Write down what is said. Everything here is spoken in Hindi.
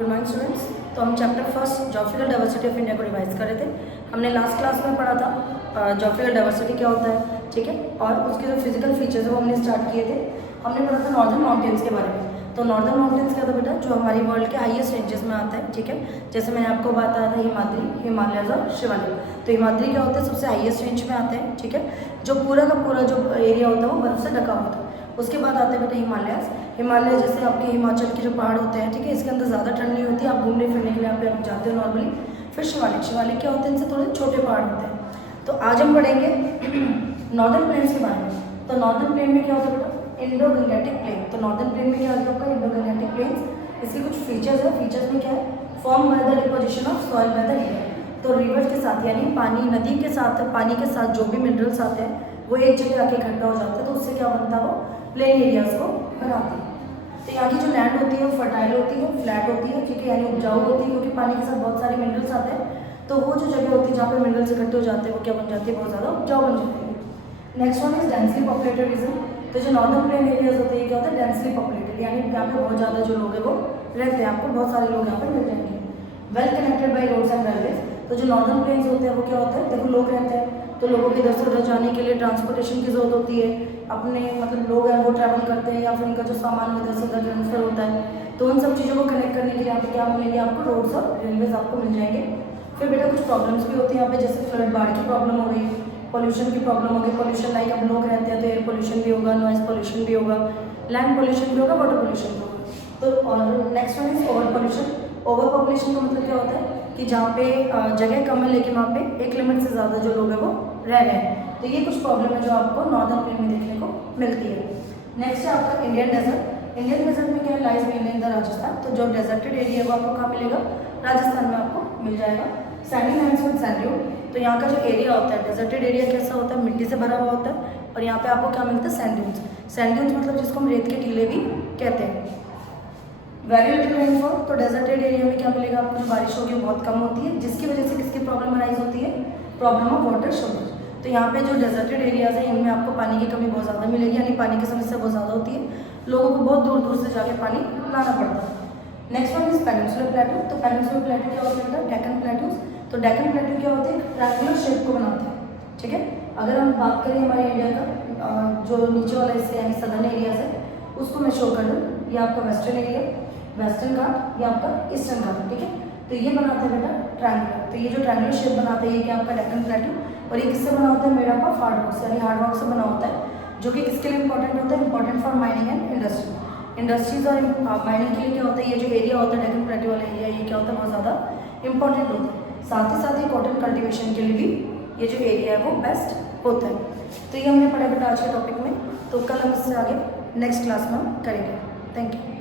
Good morning students. तो हम chapter first geographical diversity of India को रिवाइज कर रहे थे। हमने लास्ट क्लास में पढ़ा था जोग्राफिकल डाइवर्सिटी क्या होता है, ठीक है, और उसके जो फिजिकल फीचर्स है वो हमने स्टार्ट किए थे। हमने पढ़ा था नॉर्दर्न माउंटेन्स के बारे में। तो नॉर्दर्न माउंटेन्स क्या था बेटा, जो हमारी वर्ल्ड के हाईएस्ट रेंजेस में आता है, ठीक है। जैसे मैंने आपको बताया था हिमाद्री, हिमालयज और शिवालिक। तो हिमाद्री क्या होता है, सबसे हाईएस्ट रेंज में आते हैं, ठीक है, जो पूरा का पूरा जो एरिया होता है वो बर्फ से ढका होता है। उसके बाद आते हैं बेटा हिमालयस। हिमालय जैसे आपके हिमाचल के जो पहाड़ होते हैं, ठीक है, इसके अंदर ज़्यादा ठंड नहीं होती, आप घूमने फिरने के लिए यहाँ पे आप जाते हो नॉर्मली। फिर शिवालिक, शिवालिक क्या होते हैं, इनसे थोड़े छोटे पहाड़ होते हैं। तो आज हम पढ़ेंगे नॉर्दर्न प्लेन्स के बारे में। तो नॉर्दर्न प्लेन में क्या होता है बेटा, इंडो गंगेटिक प्लेन। तो नॉर्दर्न प्लेन में क्या होता है आपका, इंडो गंगेटिक प्लेन्स। इसके कुछ फीचर्स है। फीचर्स में क्या है, form by the deposition of soil by the river. तो रिवर के साथ यानी पानी, नदी के साथ, पानी के साथ जो भी मिनरल्स आते हैं वो एक जगह आके इकट्ठा हो जाते हैं। तो उससे क्या बनता है, वो प्लेन एरियाज को बनाती है। तो यहाँ की जो लैंड होती है वो फर्टाइल होती है, फ्लैट होती है, ठीक है, यानी उपजाऊ होती है, क्योंकि पानी के साथ बहुत सारे मिनरल्स आते हैं। तो वो जो जगह होती है जहाँ पे मिनरल्स इकट्ठे हो जाते हैं वो क्या बन जाती है, बहुत ज़्यादा उपजाऊ बन जाती है। Next one is densely populated region. तो जो नॉर्दर्न प्लेन एरियाज होते हैं क्या होता है, डेंसली पॉपुलेटेड, यानी यहाँ पे बहुत ज़्यादा जो लोग हैं वो रहते हैं। आपको बहुत सारे लोग यहाँ पे मिल जाएंगे। Well connected by roads and railways. तो जो नॉर्दर्न प्लेन्स होते हैं वो क्या होता है, देखो लोग रहते हैं तो लोगों के इधर से उधर जाने के लिए ट्रांसपोर्टेशन की जरूरत होती है। अपने मतलब लोग हैं वो ट्रैवल करते हैं या फिर उनका जो सामान इधर से उधर ट्रांसफर होता है। तो उन सब चीज़ों को कनेक्ट करने के लिए यहाँ पे क्या मिलेंगे आपको, रोड्स और रेलवेज आपको मिल जाएंगे। फिर बेटा कुछ प्रॉब्लम्स भी होती हैं यहाँ पे, जैसे फ्लड, बाढ़ की प्रॉब्लम हो गई, पॉल्यूशन की प्रॉब्लम हो गई। पॉल्यूशन लाइक अब लोग रहते हैं तो एयर पॉल्यूशन भी होगा, नॉइज पॉल्यूशन भी होगा, लैंड पॉल्यूशन भी होगा, वाटर पॉल्यूशन भी होगा। तो और next one is over pollution. Over population का मतलब क्या होता है कि जहाँ पे जगह कम है लेकिन वहाँ पे एक लिमिट से ज़्यादा जो लोग हैं वो रह रहे हैं। तो ये कुछ प्रॉब्लम है जो आपको नॉर्दर्न प्लेन में देखने को मिलती है। नेक्स्ट है आपका इंडियन डेजर्ट। इंडियन डेजर्ट में क्या है, lies mainly in the Rajasthan. तो जो डेजर्टेड एरिया है वो आपको कहाँ मिलेगा, राजस्थान में आपको मिल जाएगा। Sandy lands with sand dune. तो यहाँ का जो एरिया होता है, डेजर्टेड एरिया कैसा होता है, मिट्टी से भरा हुआ होता है, और यहाँ पे आपको क्या मिलता है, सैंड ड्यून्स। सैंड ड्यून्स मतलब जिसको हम रेत के टीले भी कहते हैं। Very little rainfall. तो डेजर्टेड एरिया में क्या मिलेगा आपको, जो बारिश होगी वो बहुत कम होती है, जिसकी वजह से किसकी प्रॉब्लम अराइज होती है, प्रॉब्लम ऑफ वाटर शॉर्टेज। तो यहाँ पे जो डेजर्टेड एरियाज हैं इनमें आपको पानी की कमी बहुत ज़्यादा मिलेगी, यानी पानी की समस्या बहुत ज़्यादा होती है, लोगों को बहुत दूर दूर से जाके पानी लाना पड़ता है। Next one is peninsular प्लेटू। तो पेनिनसुलर प्लेटू क्या होता है, डेक्कन प्लेटूज। तो डेक्कन प्लेटू क्या होते हैं, ट्रायंगुलर शेप को बनाते हैं, ठीक है। अगर हम बात करें हमारे इंडिया का जो नीचे वाला हिस्सा यानी सदर्न एरियाज है उसको मैं शो कर दूँ, ये आपका वेस्टर्न एरिया, वेस्टर्न घाट, ये आपका ईस्टर्न घाट, ठीक है। तो ये बनाते हैं बेटा ट्रायंगुलर। तो ये जो ट्रायंगुलर शेप बनाते हैं ये क्या आपका डेक्कन प्लेटू, और ये किससे बना होता है, made up of hard rocks, यानी हार्ड रॉक से बना होता है, जो कि किसके लिए इंपॉर्टेंट होता है, important for mining and industry. Industries और माइनिंग के लिए क्या होता है, ये जो एरिया होता है डेक्कन प्लेटू वाला एरिया, ये क्या होता है, बहुत ज़्यादा इंपॉर्टेंट होता है। साथ ही कॉटन कल्टिवेशन के लिए भी ये जो एरिया है वो बेस्ट होता है। तो ये हमने पढ़ा बेटा आज के टॉपिक में। तो कल हम इससे आगे नेक्स्ट क्लास में हम करेंगे। Thank you.